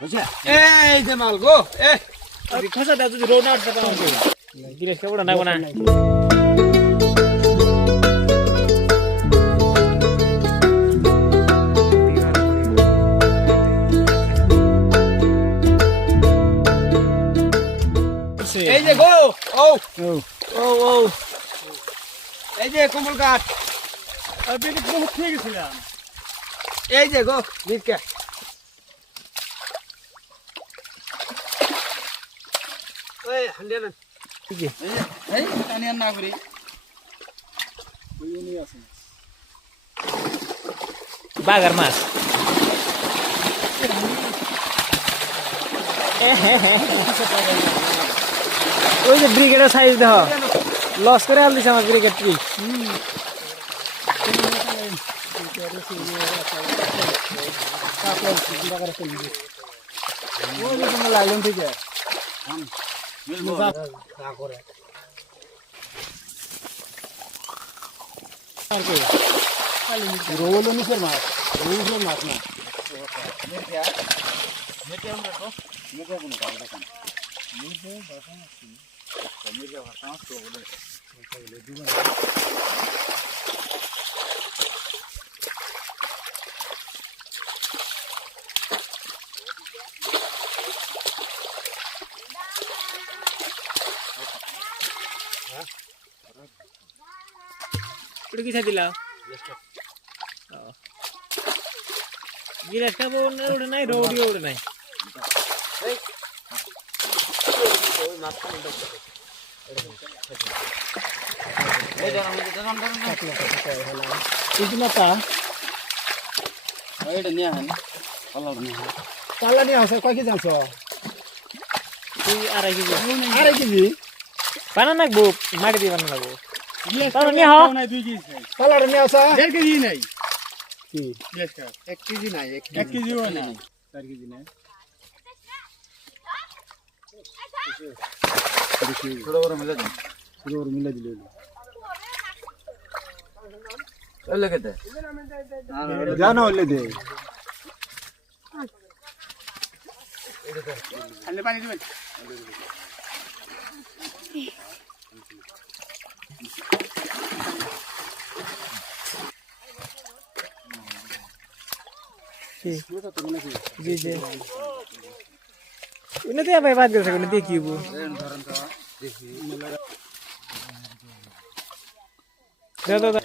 বুঝছে এই যে মাল গো এ খোসা দাও যদি রোড আউট করতে হবে গিলাস কাপড় নাও না এই যে গো ও ও ও এই যে কমল গাছ আমি বহুত হয়ে গেছিলাম এই যে গো নিকে ওই হান্ডেন এই টানি না করি ওই আছে বাগার মাছ ওই যে ব্রিগেডের সাইজ দেখো লস করে আল দিছে আমার ব্রিগেড ট্রি লাগলেন ঠিক আছে করে রোল নিচের মাছ রোল মাছ না কি দিলা গিলাস কাপড় ওড়ে নাই রোডিও ওড়ে নাই পাল্লা নিয়ে আসো কয় কেজি আনছো আড়াই কেজি 2.5 কেজি বানা নাকবো মাটি দিয়ে বানা লাগবো পাল্লা নিয়ে হও পাল্লাটা নিয়ে আসো 1.5 কেজি নাই কি গ্লাস কাপ 1 কেজি নাই 1 কেজিও নাই 4 কেজি নাই थोड़ा और मिला दे थोड़ा और मिला दिले चल के दे जाना ले दे ঠান্ডা পানি দিবেন जी जी उन्हें तो भाई बात कर सकते हैं देखिए वो दादा